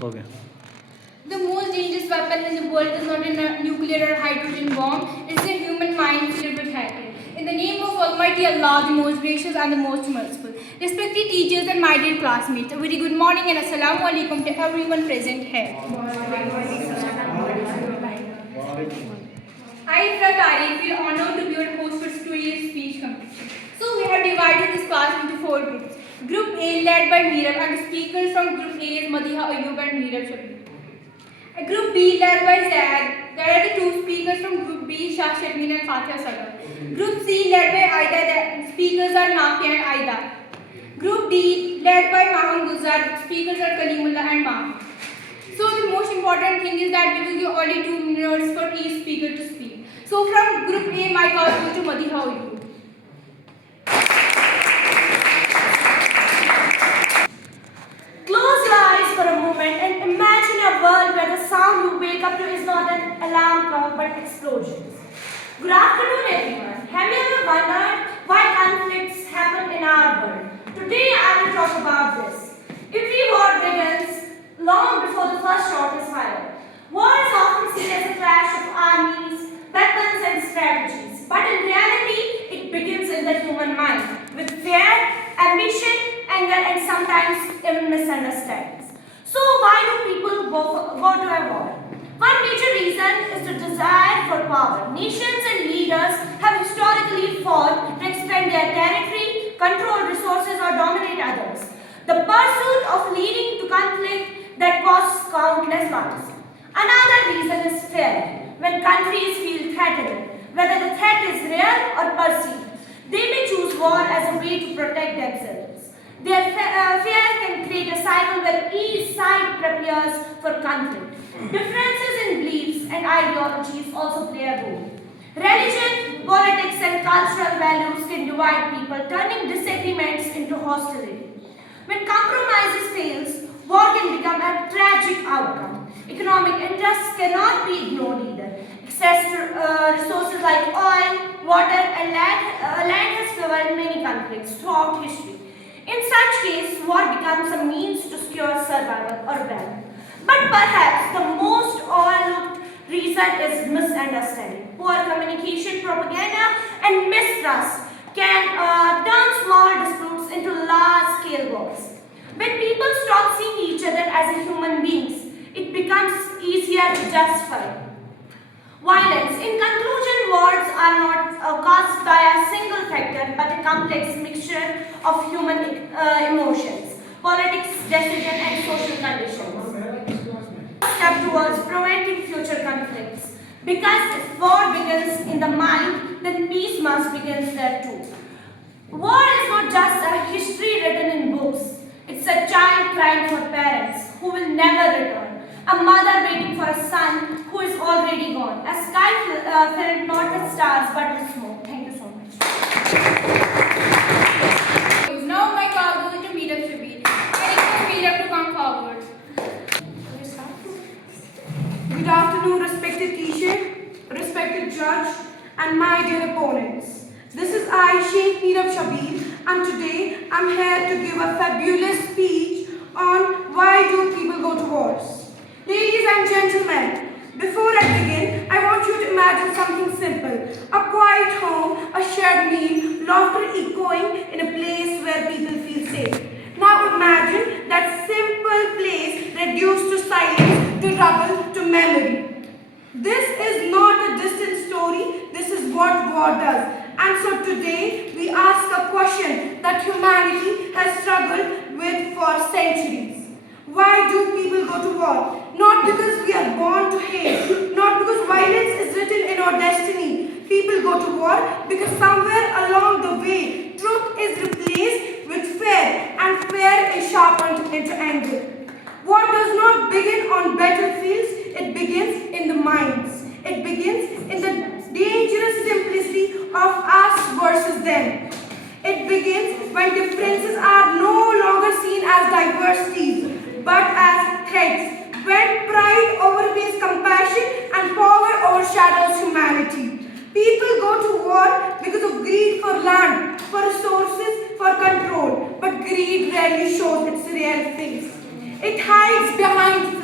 Okay. The most dangerous weapon in the world is not a nuclear or hydrogen bomb, it is a human mind filled with hatred. In the name of Almighty Allah, the most gracious and the most merciful. Respected teachers and my dear classmates, a very good morning and assalamu alaikum to everyone present here. I, Ifra Tariq, feel honored to be your host for today's speech competition. So we have divided this class into four groups. Group A led by Meerab and the speakers from Group A is Madiha Ayub and Meerab Shabir. Group B led by Zad. There are the two speakers from Group B, Shah Sharmin and Fatih Sadar. Group C led by Aida. The speakers are Nafia and Aida. Group D led by Mahmoud Guzar. Speakers are Kalimullah and Mahmoud. So the most important thing is that we will give only 2 minutes for each speaker to speak. So from Group A, my call goes to Madiha Ayub. Close your eyes for a moment and imagine a world where the sound you wake up to is not an alarm clock but explosions. Good afternoon, everyone. Have you ever wondered why conflicts happen in our world? Today I will talk about this. Every war begins long before the first shot is fired. War is often seen as a clash of armies, weapons and strategies. But in reality, it begins in the human mind with fear, ambition, anger and sometimes even misunderstandings. So why do people go to a war? One major reason is the desire for power. Nations and leaders have historically fought to expand their territory, control resources or dominate others. The pursuit of leading to conflict that costs countless lives. Another reason is fear. When countries feel threatened, whether the threat is real or perceived, they may choose war as a way to protect themselves. Their fear can create a cycle where each side prepares for conflict. Differences in beliefs and ideologies also play a role. Religion, politics and cultural values can divide people, turning disagreements into hostility. When compromises fails, war can become a tragic outcome. Economic interests cannot be ignored either. Access to resources like oil, water and land has fueled many conflicts throughout history. In such case, war becomes a means to secure survival or wealth. But perhaps the most overlooked reason is misunderstanding. Poor communication, propaganda and mistrust can turn small disputes into large-scale wars. When people stop seeing each other as human beings, it becomes easier to justify violence. In conclusion, wars are not caused by a single factor but a complex mixture of human emotions, politics, decision and social conditions. Step towards preventing future conflicts. Because if war begins in the mind, then peace must begin there too. War is not just a history written in books. It's a child crying for parents who will never return. A mother waiting for a son who is already gone. A sky filled not with stars but with smoke. Thank you so much. Now my call goes to Meerab Shabir. I request Meerab to come forward. Good afternoon, respected teacher, respected judge, and my dear opponents. This is I, Sheikh Meerab Shabir, and today I'm here to give a fabulous speech on why do people go to wars. Ladies and gentlemen, before I begin, I want you to imagine something simple. A quiet home, a shared meal, laughter echoing in a place where people feel safe. Now imagine that simple place reduced to silence, to rubble, to memory. This is not a distant story, this is what war does. And so today we ask a question that humanity has struggled with for centuries. Why do people go to war? Not because we are born to hate, not because violence is written in our destiny. People go to war because somewhere along the way, truth is replaced with fear and fear is sharpened into anger. War does not begin on battlefields, it begins in the minds. It begins in the dangerous simplicity of us versus them. It begins when differences are no longer seen as diversities, but as threats. When pride overweighs compassion and power overshadows humanity. People go to war because of greed for land, for resources, for control. But greed rarely shows its real face. It hides behind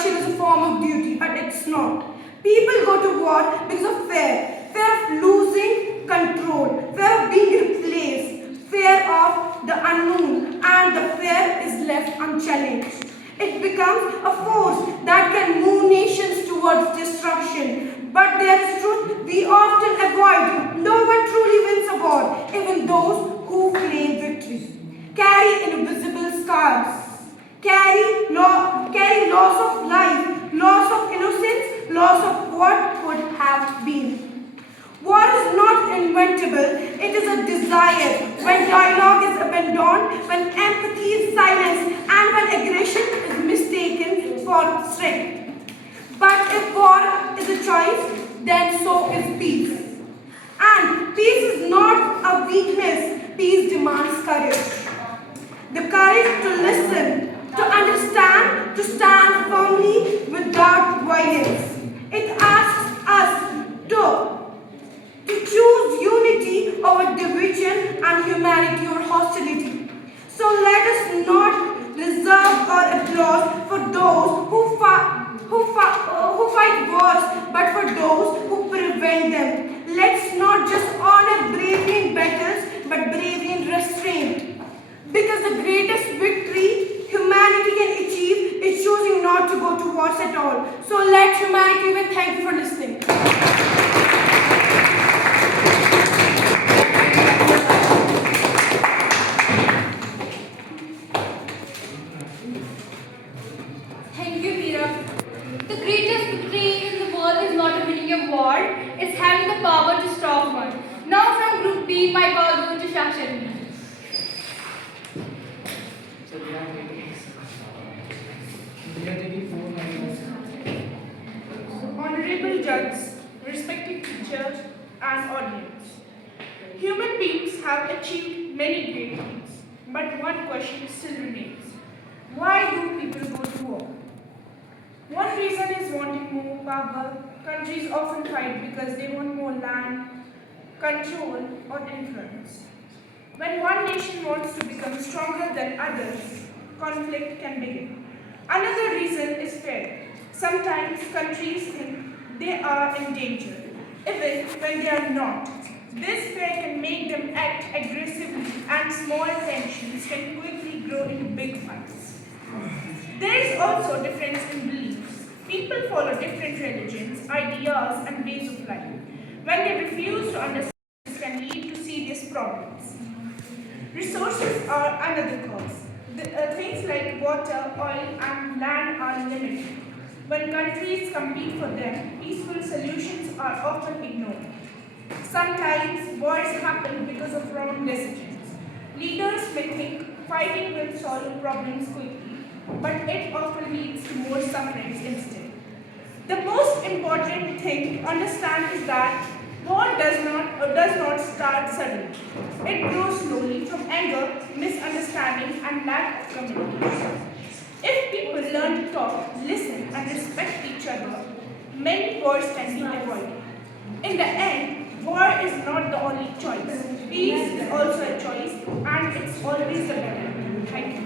production is a form of duty, but it's not. People go to war because of fear. Fear of losing control, fear of being replaced, fear of the unknown, and the fear is left unchallenged. It becomes a force that can move nations towards destruction. But there is truth we often avoid. No one truly wins a war, even those who claim victory. Carry invisible scars. Carry loss of life, loss of innocence, loss of what could have been. War is not inventable, it is a desire. When dialogue is abandoned, when empathy is silenced, and when aggression is mistaken for strength. But if war is a choice, then so is peace. And peace is not a weakness, peace demands courage. The courage to listen, to understand, to stand firmly without violence. It asks us to choose unity over division and humanity over hostility. So let us not reserve our applause for those who fight wars, but for those who prevent them. Let's not just honor bravery in battles, but bravery in restraint. Because the greatest victory humanity can achieve is choosing not to go to wars at all. So let humanity win. Thank you for listening. Thank you, Meera. The greatest victory in the world is not winning a war, it's having the power to stop one. Now from Group B, my call goes to Shakshari. Honorable judges, respected teachers, and audience. Human beings have achieved many great things, but one question still remains. Why do people go to war? One reason is wanting more power. Countries often fight because they want more land, control, or influence. When one nation wants to become stronger than others, conflict can begin. Another reason is fear. Sometimes countries think they are in danger, even when they are not. This fear can make them act aggressively, and small tensions can quickly grow into big fights. There is also difference in beliefs. People follow different religions, ideas, and ways of life. When they refuse to understand, this can lead to serious problems. Resources are another cause. Things like water, oil, and land are limited. When countries compete for them, peaceful solutions are often ignored. Sometimes wars happen because of wrong decisions. Leaders may think fighting will solve problems quickly, but it often leads to more sufferings instead. The most important thing to understand is that war does not start suddenly. It grows slowly from anger, misunderstanding, and lack of communication. If people learn to talk, listen, and respect each other, many wars can be avoided. In the end, war is not the only choice. Peace is also a choice, and it's always the better. Thank you.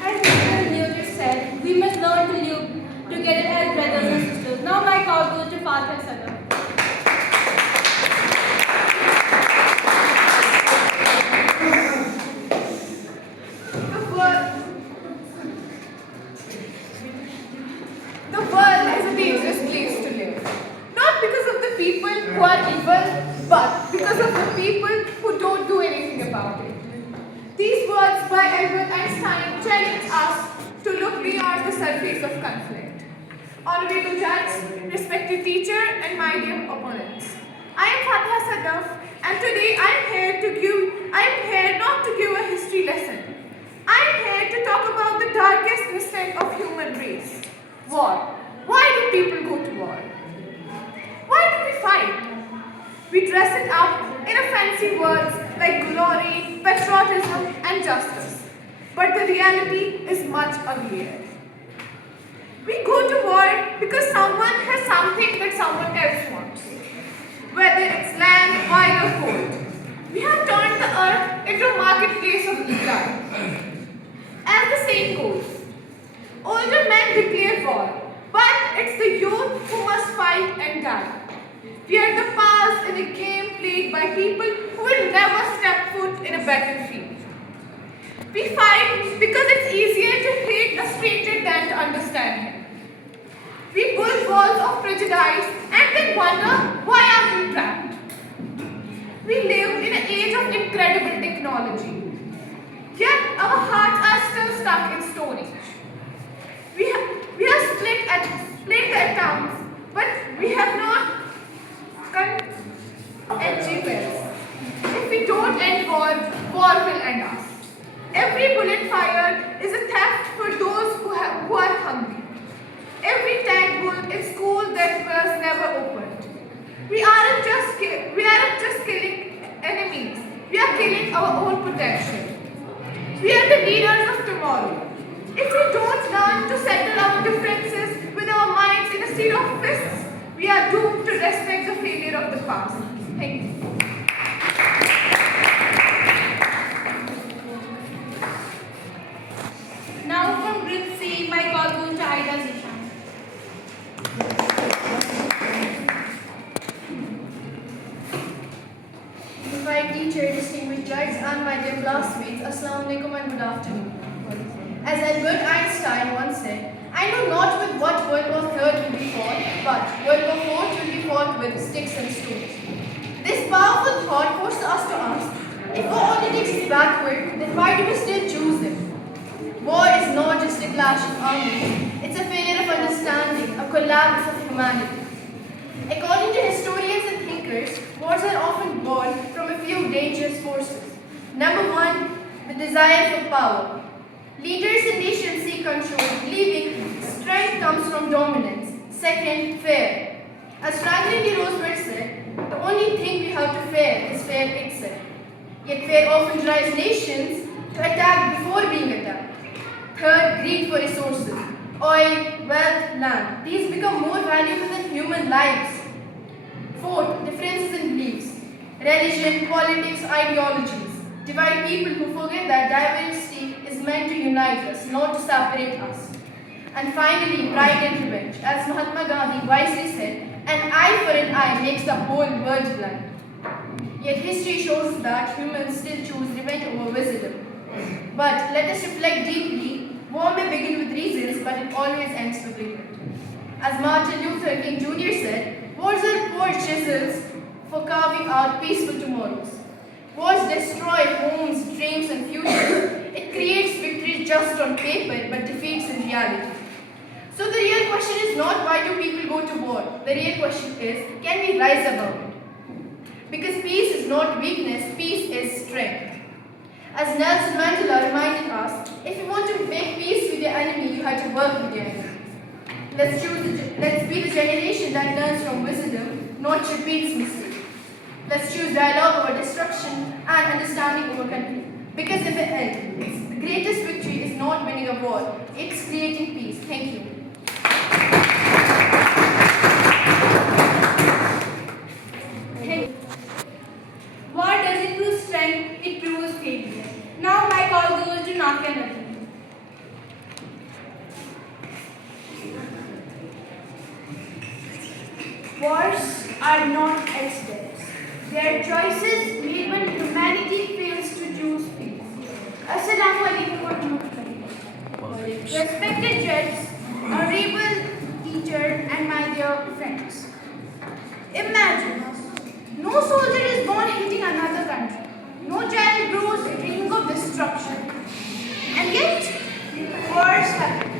As Mr. Leo just said, we must learn to live together as brothers and sisters. Now my call goes to Father Sadaf. The world is a dangerous place to live. Not because of the people who are evil, but because of the people who don't do anything about it. These words by Albert Einstein challenge us to look beyond the surface of conflict. Honorable judge, respected teacher, and my dear opponents. I am Fatha Sadaf, and today I am here not to give a history lesson. I am here to talk about the darkest mistake of human race. War. Why do people go to war? Why do we fight? We dress it up in a fancy words like glory, patriotism, and justice. But the reality is much uglier. We go to war because someone has something that someone else wants. Whether it's land, oil, or gold. We have turned the earth into a marketplace of blood. As the saying goes, older men declare war, but it's the youth who must fight and die. We are the past in a game played by people who will never step foot in a battlefield. We fight because it's easier to hate a stranger than to understand him. We build walls of prejudice and then wonder why are we trapped. We live in an age of incredible technology, yet our hearts are still stuck in Stone Age. We have split the atoms, but we have not energy wells. If we don't end war, war will end us. Every bullet fired is a theft for those who are hungry. Every textbook in school that was never opened. We aren't just killing enemies. We are killing our own potential. We are the leaders of tomorrow. If we don't learn to settle our differences with our minds in a sea of fists, we are doomed to respect the failure of the past. Thank you. Now from Group C, my call goes to Aida Zishan. My teacher, distinguished judges, and my dear classmates, Assalamu alaikum and good afternoon. As Albert Einstein once said, I know not with what World War III will be fought, but World War IV will be fought with sticks and stones. This powerful thought forces us to ask, if war only takes us backward, then why do we still choose it? War is not just a clash of armies, it's a failure of understanding, a collapse of humanity. According to historians and thinkers, wars are often born from a few dangerous forces. Number one, the desire for power. Leaders and nations seek control, believing strength comes from dominance. Second, fear. As Franklin D. Roosevelt said, the only thing we have to fear is fear itself. Yet fear often drives nations to attack before being attacked. Third, greed for resources. Oil, wealth, land. These become more valuable than human lives. Fourth, differences in beliefs. Religion, politics, ideologies divide people who forget that diversity is meant to unite us, not to separate us. And finally, pride and revenge. As Mahatma Gandhi wisely said, an eye for an eye makes the whole world blind. Yet history shows that humans still choose revenge over wisdom. But let us reflect deeply. War may begin with reasons, but it always ends with regret. As Martin Luther King Jr. said, wars are poor chisels for carving out peaceful tomorrows. Wars destroy homes, dreams, and futures. It creates victory just on paper, but defeats in reality. So the real question is not why do people go to war. The real question is, can we rise above it? Because peace is not weakness, peace is strength. As Nelson Mandela reminded us, if you want to make peace with your enemy, you have to work with your enemy. Let's be the generation that learns from wisdom, not repeats mistakes. Let's choose dialogue over destruction and understanding over conflict. Because in the end, the greatest victory is not winning a war, it's creating peace. Thank you. War doesn't prove strength, it proves failure. Now my call goes to Nakia Nadeem. Wars are not accidents. They are choices made when humanity fails to choose peace. Assalamu alaikum warahmatullahi. Respected judges, honorable teacher, and my dear friends. Imagine, no soldier is born hating another country. No child grows dreaming of destruction. And yet, wars happen.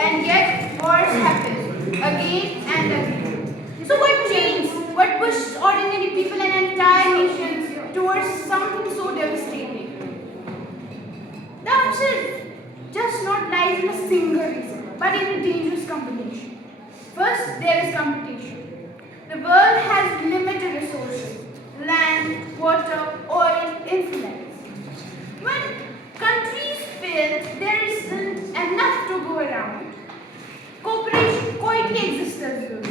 And yet, wars happen. Again and again. So what changed? What pushed ordinary people and entire nations towards something so devastating? The answer just not lies in a single reason, but in a dangerous combination. First, there is competition. The world has limited resources: land, water, oil, influence. When countries fail, there isn't enough to go around. Cooperation quietly exists as well,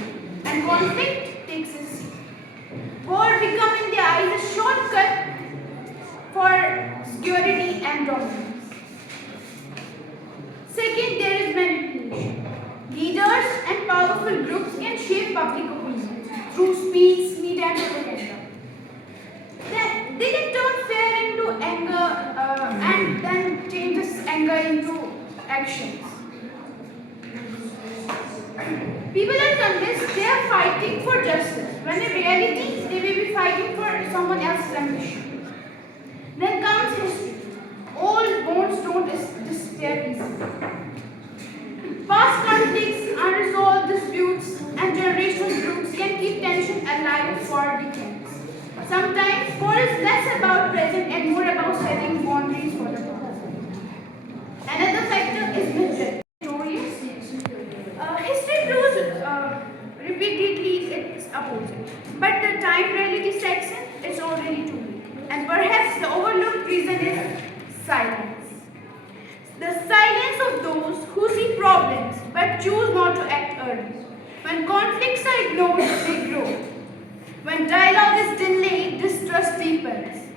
and conflict takes a seat. War becoming the eyes a show shortcut for security and dominance. Second, there is manipulation. Leaders and powerful groups can shape public opinion through speech, media, and propaganda. They can turn fear into anger and then change this anger into actions. People are convinced they are fighting for justice, when in reality they may be fighting for someone else's ambition. Then comes history. Old bonds don't disappear easily. Past conflicts, unresolved disputes, and generational groups can keep tension alive for decades. Sometimes war is less about present and more about setting boundaries for the past. Another factor is myth. History proves repeatedly its opposite. But the time reality sets in, it's already too late. And perhaps the overlooked reason is silence. The silence of those who see problems but choose not to act early. When conflicts are ignored, they grow. When dialogue is delayed, distrust deepens.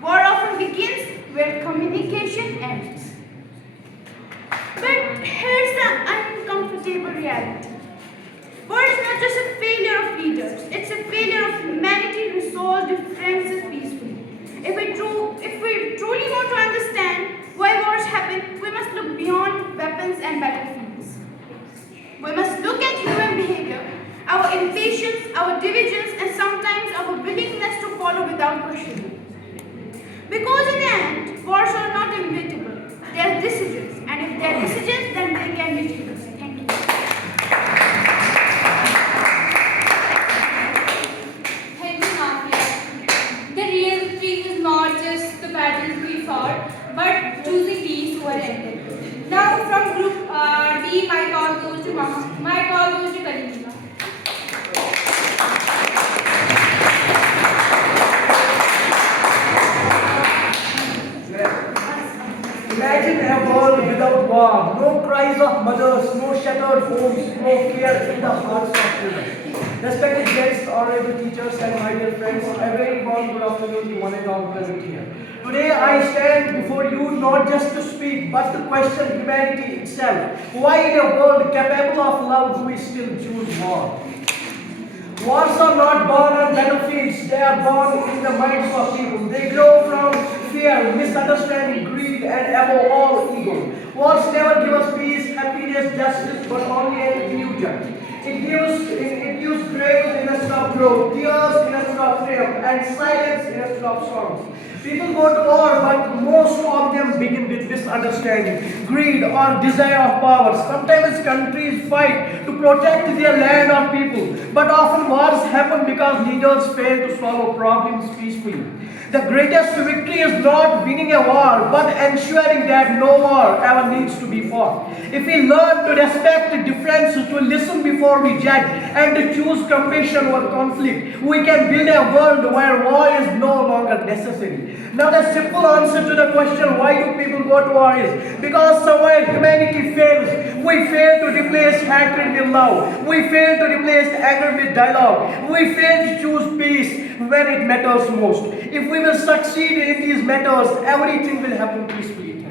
War often begins where communication ends. But here's the uncomfortable reality. War is not just a failure of leaders, it's a failure of humanity to resolve differences peacefully. If we truly want to understand why wars happen, we must look beyond weapons and battlefields. We must look at human behavior, our impatience, our divisions, and sometimes our willingness to follow without questioning. Because in the end, wars are not inevitable. They are decisions, and if they are decisions, then they can be taken. Thank you. Thank you, Mafia. The real victory is not just the battles we fought, but choosing peace over ended. Now, from Group D, my call goes to Kalimika. Imagine a world without war, no cries of mothers, no shattered homes, no fear in the hearts of children. Respected guests, honorable teachers, and my dear friends, a very warm good afternoon to one and all present here. Today I stand before you not just to speak, but to question humanity itself. Why in a world capable of love do we still choose war? Wars are not born on battlefields, they are born in the minds of people. They grow from fear, misunderstanding, greed, and above all, ego. Wars never give us peace, happiness, justice, but only an illusion. It gives graves instead of growth, tears instead of triumph, and silence instead of songs. People go to war, but most of them begin with misunderstanding, greed, or desire of power. Sometimes countries fight to protect their land or people, but often wars happen because leaders fail to solve problems peacefully. The greatest victory is not winning a war, but ensuring that no war ever needs to be fought. If we learn to respect differences, to listen before we judge, and to choose compassion over conflict, we can build a world where war is no longer necessary. Now the simple answer to the question why do people go to war is because somewhere humanity fails. We fail to replace hatred with love. We fail to replace anger with dialogue. We fail to choose peace when it matters most. If we will succeed in these matters, everything will happen peacefully.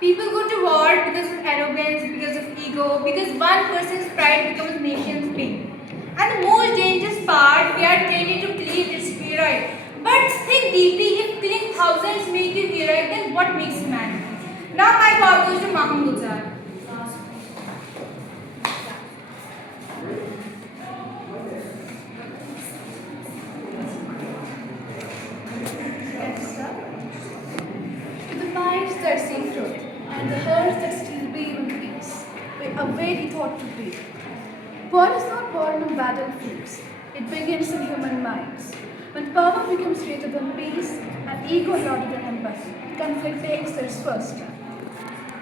People go to war because of arrogance, because of ego, because one person's pride becomes a nation's pain. And the most dangerous part, we are trained to believe it's heroic. But think deeply, if killing thousands make you heroic, then what makes you man? Now my call goes to Mahmoud Gulzar. To the minds that see truth and the hearts that still beat in peace, we await the thought to be. War is not born on battlefields, it begins in human minds. When power becomes greater than peace and ego louder than empathy, conflict takes its first step.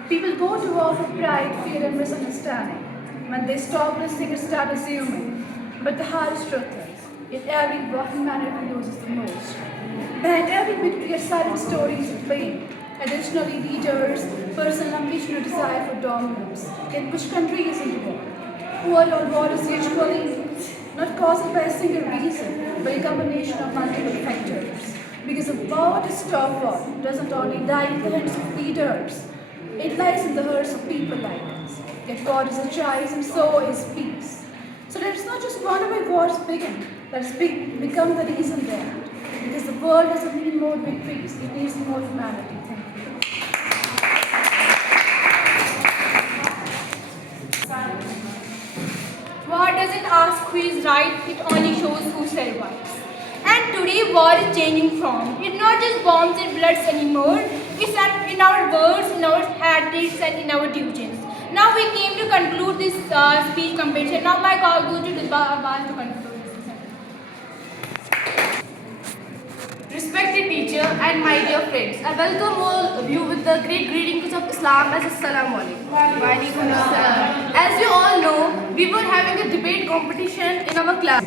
People go to war for pride, fear, and misunderstanding. When they stop listening and start assuming. But the hardest truth is, in every war, humanity loses the most. Behind every victory are silent stories of pain. Additionally, leaders, personal ambition or desire for dominance can push countries into war. World War is usually not caused by a single reason, but a combination of multiple factors. Because a war to stop war doesn't only die in the hands of leaders, it lies in the hearts of people like us. Yet war is a choice and so is peace. So let's not just wonder why wars begin, let's become the reason they end. Because the world doesn't need more victories, it needs more humanity. Thank you. War doesn't ask who is right, it only shows who survives. And today war is changing form. It's not just bombs and bloods anymore, it's in our words, in our habits and in our divisions. Now we came to conclude this speech competition. Now my call goes to Dilba Abbas to conclude this session. Respected teacher and my dear friends, I welcome all of you with the great greetings of Islam as Assalamu Alaikum. As you all know, we were having a debate competition in our class.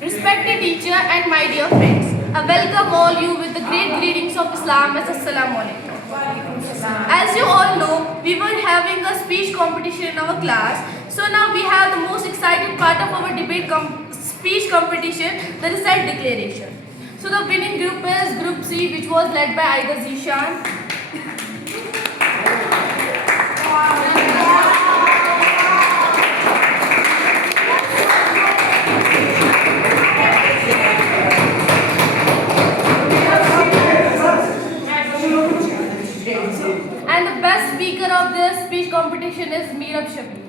Respected teacher and my dear friends, I welcome all you with the great greetings of Islam as Assalamu Alaikum. As you all know, we were having a speech competition in our class. So now we have the most exciting part of our speech competition, the result declaration. So the winning group is Group C, which was led by Aida Zishan. And the best speaker of this speech competition is Meerab Shabir.